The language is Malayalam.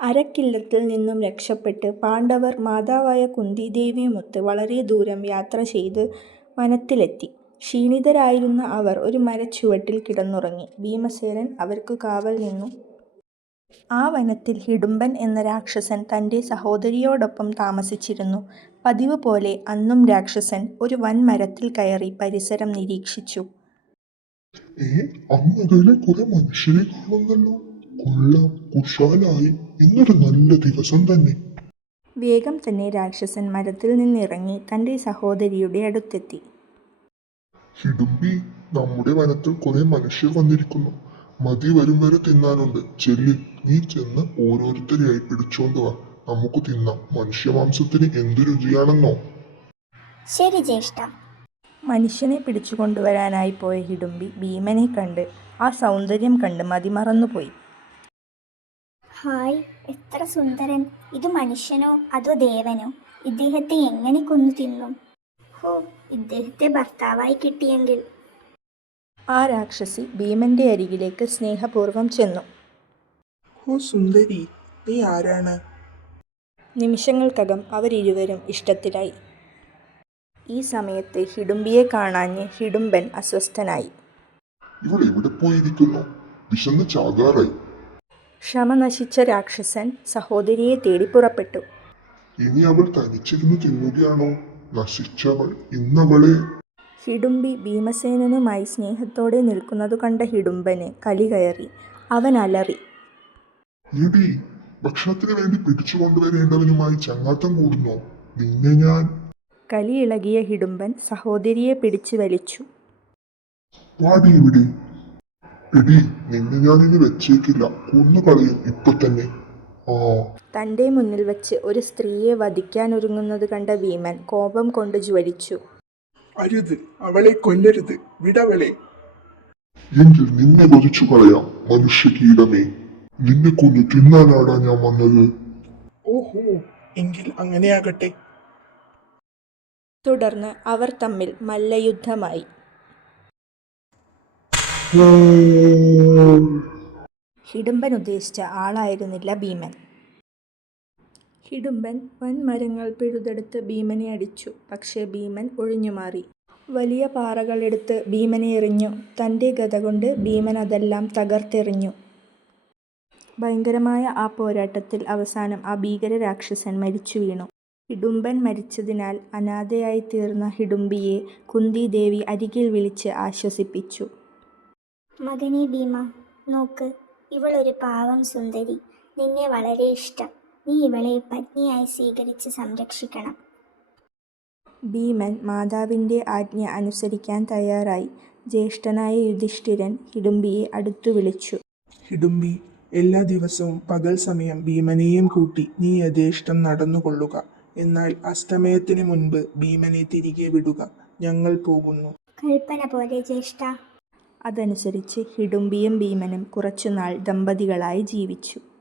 അരക്കില്ലത്തിൽ നിന്നും രക്ഷപ്പെട്ട് പാണ്ഡവർ മാതാവായ കുന്തിദേവിയുമൊത്ത് വളരെ ദൂരം യാത്ര ചെയ്ത് വനത്തിലെത്തി. ക്ഷീണിതരായിരുന്ന അവർ ഒരു മരച്ചുവട്ടിൽ കിടന്നുറങ്ങി. ഭീമസേനൻ അവർക്ക് കാവൽ നിന്നു. ആ വനത്തിൽ ഹിഡുംബൻ എന്ന രാക്ഷസൻ തന്റെ സഹോദരിയോടൊപ്പം താമസിച്ചിരുന്നു. പതിവ് പോലെ അന്നും രാക്ഷസൻ ഒരു വൻ മരത്തിൽ കയറി പരിസരം നിരീക്ഷിച്ചു. ഏ കുറെ മനുഷ്യരെ കാണുന്നല്ലോ കൊള്ളാം കുശാലായി. ഇന്നൊരു നല്ല ദിവസം തന്നെ. വേഗം തന്നെ രാക്ഷസൻ മരത്തിൽ നിന്നിറങ്ങി തന്റെ സഹോദരിയുടെ അടുത്തെത്തി. ഹിഡുംബി നമ്മുടെ വനത്തിൽ കുറെ മനുഷ്യർ വന്നിരിക്കുന്നു. മതി വരും വരെ തിന്നാനുണ്ട്. ചെല്ലി നീ ചെന്ന് ഓരോരുത്തരെയായി പിടിച്ചോണ്ട് വാ. നമുക്ക് തിന്നാം. മനുഷ്യമാംസത്തിന് എന്തു രുചിയാണെന്നോ? ശരി ജ്യേഷ്ഠ. മനുഷ്യനെ പിടിച്ചു കൊണ്ടുവരാനായി പോയ ഹിഡുംബി ഭീമനെ കണ്ട് ആ സൗന്ദര്യം കണ്ട് മതിമറന്നുപോയി. ഹായ് എത്ര സുന്ദരൻ. ഇത് മനുഷ്യനോ അതോ ദേവനോ? ഇദ്ദേഹത്തെ എങ്ങനെ കൊന്നു തിന്നും? ഹോ ഇദ്ദേഹത്തെ ഭർത്താവായി കിട്ടിയെങ്കിൽ. ആ രാക്ഷസി ഭീമന്റെ അരികിലേക്ക് സ്നേഹപൂർവം ചെന്നു. ഹോ സുന്ദരി നീ ആരാണ്? നിമിഷങ്ങൾക്കകം അവരിരുവരും ഇഷ്ടത്തിലായി. ഈ സമയത്ത് ഹിഡുംബിയെ കാണാഞ്ഞ് ഹിഡുംബൻ അസ്വസ്ഥനായി. ഇവൾ എവിടെ പോയിരിക്കുന്നു? വിശന്ന് ചാകാറായി. ക്ഷമ നശിച്ച രാക്ഷസൻ സഹോദരിയെ തേടി പുറപ്പെട്ടു. ഇനി അവൾ തനിച്ചിരുന്ന് തിന്നുകയാണോ നശിച്ചവൾ ഇന്നവളെ ഹിഡുംബി ഭീമസേനനുമായി സ്നേഹത്തോടെ നിൽക്കുന്നതു കണ്ട ഹിഡുംബന് കലി കയറി. അവൻ അലറി. ഭക്ഷണത്തിന് വേണ്ടി പിടിച്ചു കൊണ്ടുവരേണ്ടവനുമായി ചങ്ങാത്തം കൂടുന്നു നിന്നെ ഞാൻ കലി ഇളകിയ ഹിഡുംബൻ സഹോദരിയെ പിടിച്ചു വലിച്ചു. എടി നിന്നെ ഞാൻ ഇനി വെച്ചേക്കില്ല. കൊന്നു കളയും ഇപ്പൊ തന്നെ. ആ. തന്റെ മുന്നിൽ വെച്ച് ഒരു സ്ത്രീയെ വധിക്കാൻ ഒരുങ്ങുന്നത് കണ്ട ഭീമൻ കോപം കൊണ്ട് ജ്വലിച്ചു. അരുത് അവളെ കൊല്ലരുത്. വിടവളെ എങ്കിൽ നിന്നെ വധിച്ചു കളയാം മനുഷ്യ കീടമേ. നിന്നെ കൊന്നു തിന്നാനാടാ ഞാൻ വന്നത്. ഓഹോ എങ്കിൽ അങ്ങനെയാകട്ടെ. തുടർന്ന് അവർ തമ്മിൽ മല്ലയുദ്ധമായി. ഹിഡുംബൻ ഉദ്ദേശിച്ച ആളായിരുന്നില്ല ഭീമൻ. ഹിഡുംബൻ വൻമരങ്ങൾ പിഴുതെടുത്ത് ഭീമനെ അടിച്ചു. പക്ഷേ ഭീമൻ ഒഴിഞ്ഞുമാറി. വലിയ പാറകളെടുത്ത് ഭീമനെ എറിഞ്ഞു. തന്റെ തന്റെ ഗദകൊണ്ട് ഭീമൻ അതെല്ലാം തകർത്തെറിഞ്ഞു. ഭയങ്കരമായ ആ പോരാട്ടത്തിൽ അവസാനം ആ ഭീകര രാക്ഷസൻ മരിച്ചു വീണു ഹിഡുംബൻ മരിച്ചതിനാൽ അനാഥയായി തീർന്ന ഹിഡുംബിയെ കുന്തിദേവി അരികിൽ വിളിച്ച് ആശ്വസിപ്പിച്ചു. മകനെ ഭീമ നോക്ക് ഇവളൊരു പാവം സുന്ദരി. നിന്നെ വളരെ ഇഷ്ടം. നീ ഇവളെ പത്നിയായി സ്വീകരിച്ച് സംരക്ഷിക്കണം. ഭീമൻ മാതാവിന്റെ ആജ്ഞ അനുസരിക്കാൻ തയ്യാറായി. ജ്യേഷ്ഠനായ യുധിഷ്ഠിരൻ ഹിഡുംബിയെ അടുത്തു വിളിച്ചു. ഹിഡുംബി എല്ലാ ദിവസവും പകൽ സമയം ഭീമനെയും കൂട്ടി നീ യഥേഷ്ടം നടന്നുകൊള്ളുക. എന്നാൽ അസ്തമയത്തിന് മുൻപ് ഭീമനെ തിരികെ വിടുക ഞങ്ങൾ പോകുന്നു. കൽപ്പന പോലെ ജ്യേഷ്ഠ അതനുസരിച്ച് ഹിഡുംബിയും ഭീമനും കുറച്ചുനാൾ ദമ്പതികളായി ജീവിച്ചു.